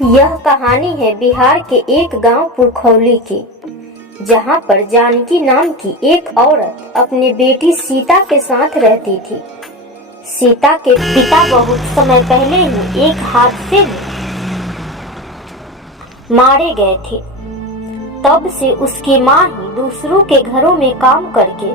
यह कहानी है बिहार के एक गांव पुरखौली की, जहां पर जानकी नाम की एक औरत अपनी बेटी सीता के साथ रहती थी। सीता के पिता बहुत समय पहले ही एक हादसे में मारे गए थे। तब से उसकी माँ ही दूसरों के घरों में काम करके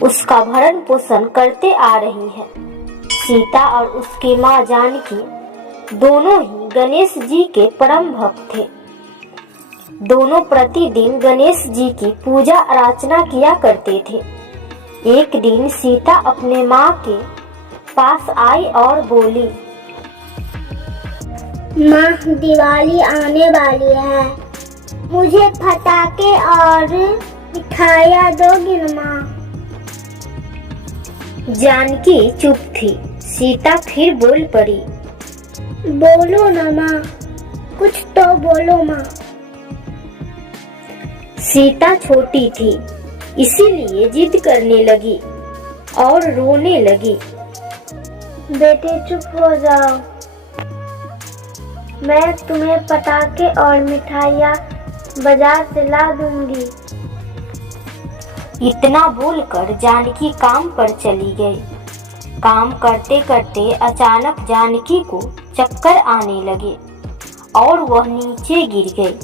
उसका भरण पोषण करते आ रही है। सीता और उसकी माँ जानकी दोनों ही गणेश जी के परम भक्त थे। दोनों प्रतिदिन गणेश जी की पूजा अर्चना किया करते थे। एक दिन सीता अपने माँ के पास आई और बोली, माँ, दिवाली आने वाली है, मुझे पटाखे और मिठाइयाँ दोगी ना माँ? जानकी चुप थी। सीता फिर बोल पड़ी, बोलो ना माँ, कुछ तो बोलो माँ। सीता छोटी थी, इसीलिए जिद करने लगी और रोने लगी। बेटे चुप हो जाओ, मैं तुम्हें पटाखे और मिठाइयाँ बाजार से ला दूंगी। इतना बोलकर जानकी काम पर चली गई। काम करते करते अचानक जानकी को चक्कर आने लगे और वह नीचे गिर गई।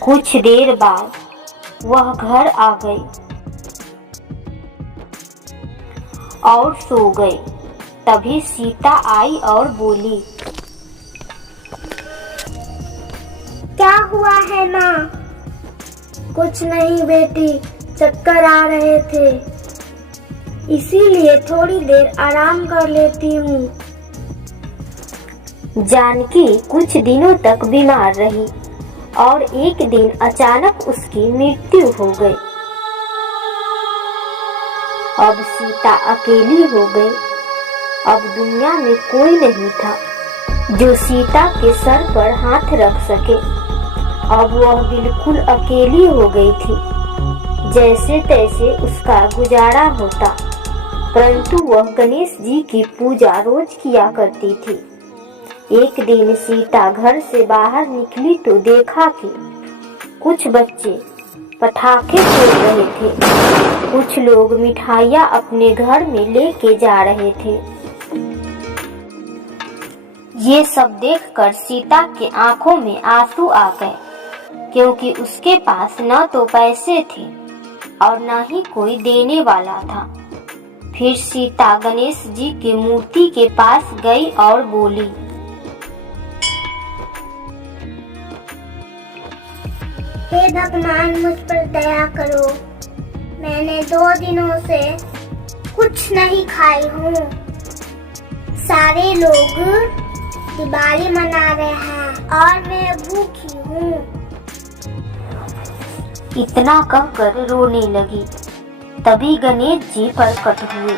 कुछ देर बाद वह घर आ गई और सो गई। तभी सीता आई और बोली, क्या हुआ है माँ? कुछ नहीं बेटी, चक्कर आ रहे थे, इसीलिए थोड़ी देर आराम कर लेती हूँ। जानकी कुछ दिनों तक बीमार रही और एक दिन अचानक उसकी मृत्यु हो गई। अब सीता अकेली हो गई। अब दुनिया में कोई नहीं था जो सीता के सर पर हाथ रख सके। अब वह बिल्कुल अकेली हो गई थी। जैसे तैसे उसका गुजारा होता, परंतु वह गणेश जी की पूजा रोज किया करती थी। एक दिन सीता घर से बाहर निकली तो देखा कि कुछ बच्चे पटाखे फोड़ रहे थे। कुछ लोग मिठाइयाँ अपने घर में लेके जा रहे थे। ये सब देखकर सीता के आंखों में आंसू आ गए, क्योंकि उसके पास न तो पैसे थे और न ही कोई देने वाला था। फिर सीता गणेश जी की मूर्ति के पास गई और बोली, हे भगवान, मुझ पर दया करो, मैंने 2 दिनों से कुछ नहीं खाई हूँ। सारे लोग दिवाली मना रहे हैं और मैं भूखी हूँ। इतना कहकर रोने लगी। तभी गणेश जी प्रकट हुए।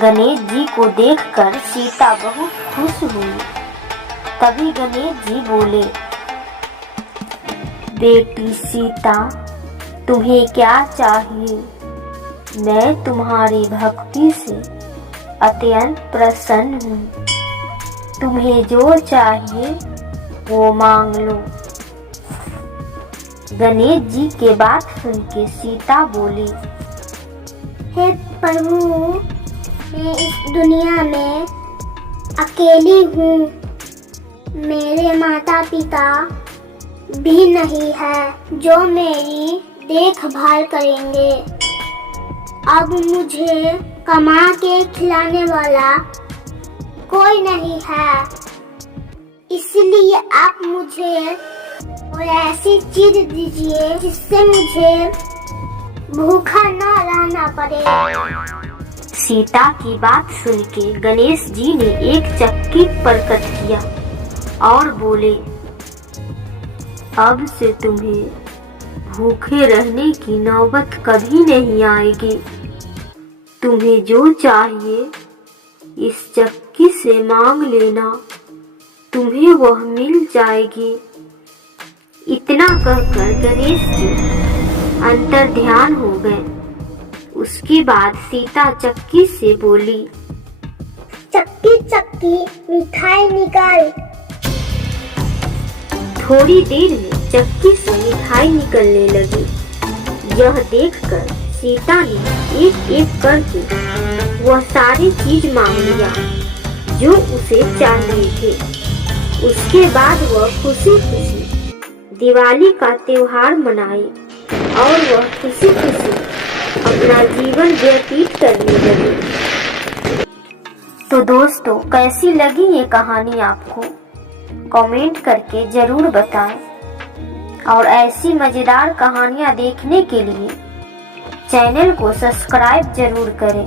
गणेश जी को देखकर सीता बहुत खुश हुई। तभी गणेश जी बोले, बेटी सीता, तुम्हें क्या चाहिए? मैं तुम्हारी भक्ति से अत्यंत प्रसन्न हूँ। तुम्हें जो चाहिए वो मांग लो। गणेश जी के बात सुन के सीता बोली, हे प्रभु, मैं इस दुनिया में अकेली हूँ। मेरे माता पिता भी नहीं है जो मेरी देखभाल करेंगे। अब मुझे कमा के खिलाने वाला कोई नहीं है, इसलिए आप मुझे और ऐसी चीज दीजिए जिससे मुझे भूखा न रहना पड़े। सीता की बात सुन के गणेश जी ने एक चक्की प्रकट किया और बोले, अब से तुम्हें भूखे रहने की नौबत कभी नहीं आएगी। तुम्हें जो चाहिए इस चक्की से मांग लेना, तुम्हें वह मिल जाएगी। इतना कहकर गणेश जी अंतर ध्यान हो गए। उसके बाद सीता चक्की से बोली, चक्की चक्की मिठाई निकाल। थोड़ी देर में चक्की से मिठाई निकलने लगी। यह देखकर सीता ने एक एक करके वह सारी चीज मांग लिया जो उसे चाहिए थे। उसके बाद वह खुशी खुशी दिवाली का त्योहार मनाए और वह खुशी खुशी अपना जीवन व्यतीत करने लगे। तो दोस्तों, कैसी लगी ये कहानी आपको? कमेंट करके जरूर बताएं और ऐसी मजेदार कहानियां देखने के लिए चैनल को सब्सक्राइब जरूर करें।